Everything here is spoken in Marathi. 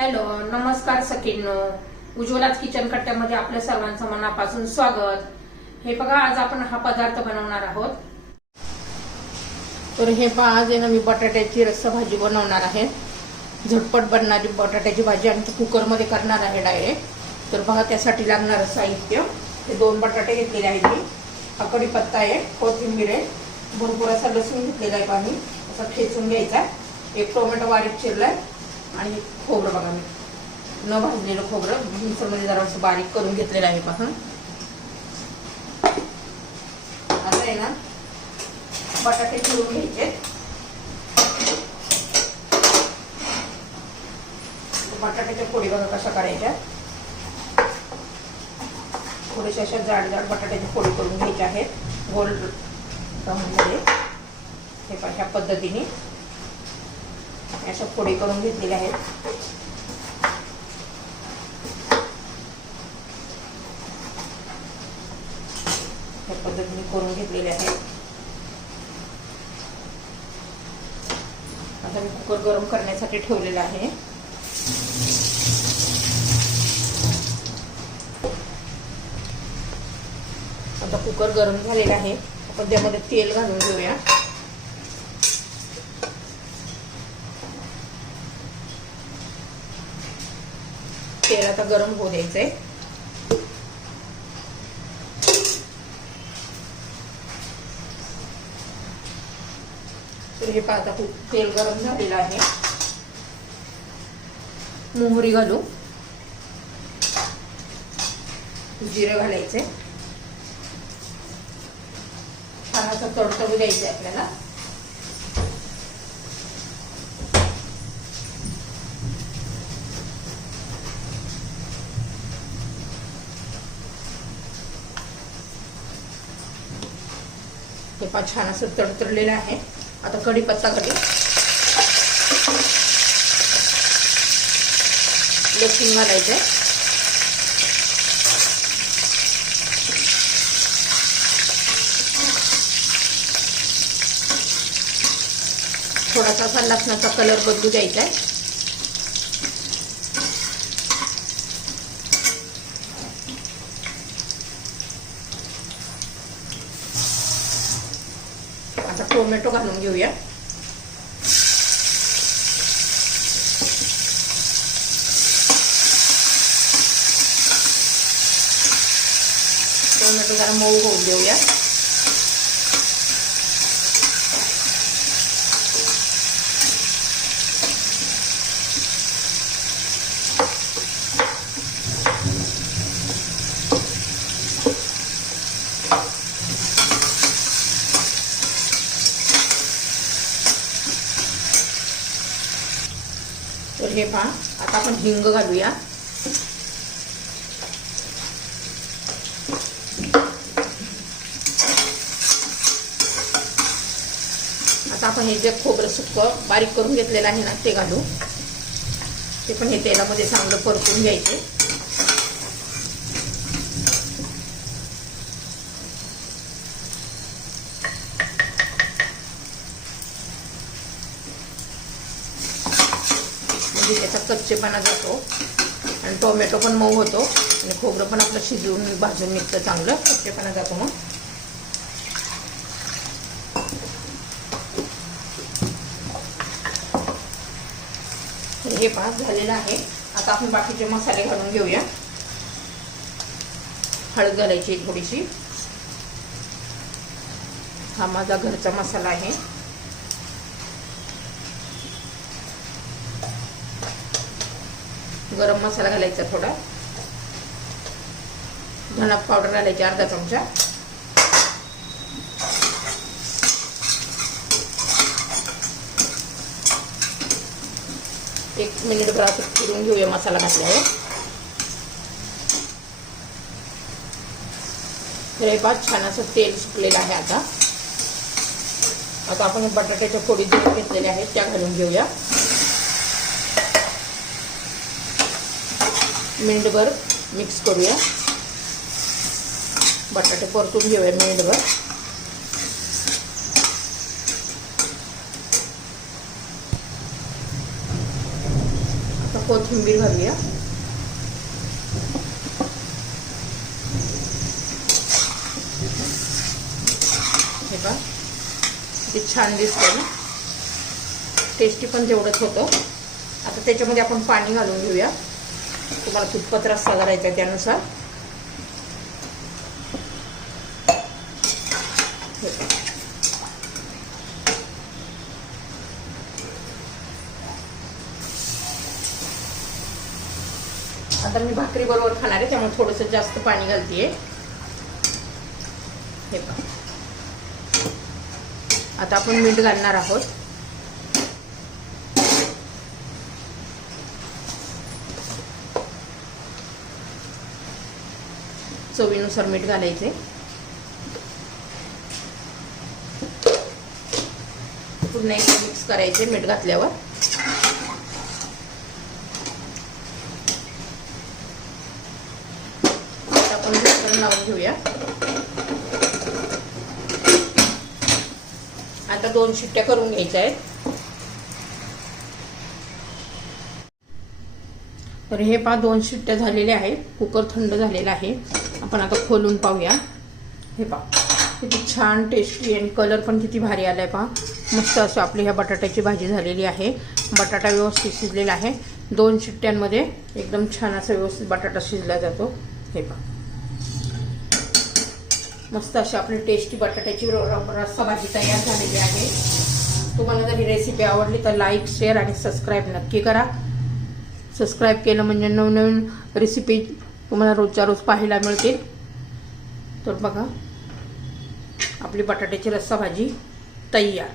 हॅलो, नमस्कार सखींनो. उज्ज्वलाच किचन कट्ट्यामध्ये आपल्या सर्वांचं मनापासून स्वागत. हे बघा, आज आपण हा पदार्थ बनवणार आहोत. तर हे पहा, आज आहे ना मी बटाट्याची रस्सा भाजी बनवणार आहे. झटपट बनणारी बटाट्याची भाजी आणि कुकरमध्ये करणार आहे डायरेक्ट. तर बघा, त्यासाठी लागणारं साहित्य हे 2 बटाटे घेतलेले आहेत मी. हा कढीपत्ता आहे, कोथिंबीर आहे, भरपूर असा लसूण घेतलेला आहे पाणी असा ठेचून घ्यायचा. एक टोमॅटो बारीक चिरलाय आणि खोबरं बघा, मी न भाजलेलं खोबरं मिक्सरमध्ये जरासं बारीक करून घेतलेलं आहे. पहा, आता आहे ना बटाटे चिरून घ्यायचे. बटाट्याच्या फोडी बघा कशा करायच्या. थोडेसे अशा जाड जाड बटाट्याची फोडी करून घ्यायच्या आहेत गोल राऊंडमध्ये. हे पहा, ह्या पद्धतीने अशा फोडी करून घेतलेल्या आहेत. या पद्धतीने करून घेतलेले आहेत. आता मी कुकर गरम करण्यासाठी ठेवलेला आहे. आता कुकर गरम झालेला आहे. आपण त्यामध्ये तेल घालून घेऊया. तेल आता गरम होऊ द्यायचंय. तर हे पाहता, तेल गरम झालेलं आहे. मोहरी घालू, जिरे घालायचे, छान असं तडतडू द्यायचंय आपल्याला. हे पहा, छान असं तडतडलेलं आहे. आता कढीपत्ता घालू, लसूण घालायचंय, थोडासा असा लसणाचा कलर बदलू द्यायचा आहे. आता टोमॅटो घालून घेऊया. टोमॅटो जरा मऊ होऊन देऊया. तर हे पहा, आता आपण हिंग घालूया. आता आपण हे जे खोबरं सुक्कं बारीक करून घेतलेलं आहे ना ते घालू. ते पण हे तेलामध्ये चांगलं परतून घ्यायचे. त्याचा कच्चेपणा जातो आणि टोमॅटो पण मऊ होतो आणि खोबरं पण आपलं शिजवून भाजून निघतं चांगलं. कच्चेपणा जातो मग. हे पहा, झालेलं आहे. आता आपण बाकीचे मसाले घालून घेऊया. हळद घालायची थोडीशी. हा माझा घरचा मसाला आहे. गरम मसाला घालायचा थोडा. धना पावडर घालायची अर्धा चमचा. एक मिनिट भर फिरून घेऊया मसाला घातल्यावर. तर हे पाच छान असं तेल सुटलेलं आहे. आता आपण बटाट्याच्या फोडी घेतलेल्या आहेत त्या घालून घेऊया. मिनिटभर मिक्स करूया. बटाटे परतून घेऊया मिनिटभर. कोथिंबीर घालूया. हे बघा किती छान दिसतंय ना, टेस्टी पण तेवढंच होतं. आता त्याच्यामध्ये आपण पाणी घालून घेऊया. तुम्हाला कितपत रस्सा करायचा त्यानुसार. आता मी भाकरी बरोबर खाणार आहे त्यामुळे थोडंसं जास्त पाणी घालतेय. हे पहा. आता आपण मीठ घालणार आहोत. चवीनुसार मीठ घालायचे. पुन्हा एकदा मिक्स करायचे मीठ घातल्यावर. आपण झाकण लावून घेऊया. आता 2 शिट्ट्या करून घ्यायच्या आहेत. तर हे पहा 2 शिट्ट्या झालेल्या आहेत. कुकर थंड झालेला आहे. आपण आता खोलून पाहूया. हे पहा किती छान टेस्टी आणि कलर पण किती भारी आलाय. पहा मस्त असं आपली ह्या बटाट्याची भाजी झालेली आहे. बटाटा व्यवस्थित शिजलेला आहे. 2 शिट्ट्यांमध्ये एकदम छान असं व्यवस्थित बटाटा शिजला जातो. हे पहा मस्त अशी आपली टेस्टी बटाट्याची रस्सा भाजी तयार झालेली आहे. तुम्हाला जर ही रेसिपी आवडली तर लाईक, शेअर आणि सबस्क्राईब नक्की करा. सबस्क्राईब केलं म्हणजे नवनवीन रेसिपी तुम्हाला रोजच्या रोज पाहायला मिळतील. तर बघा आपली बटाट्याची रस्सा भाजी तयार.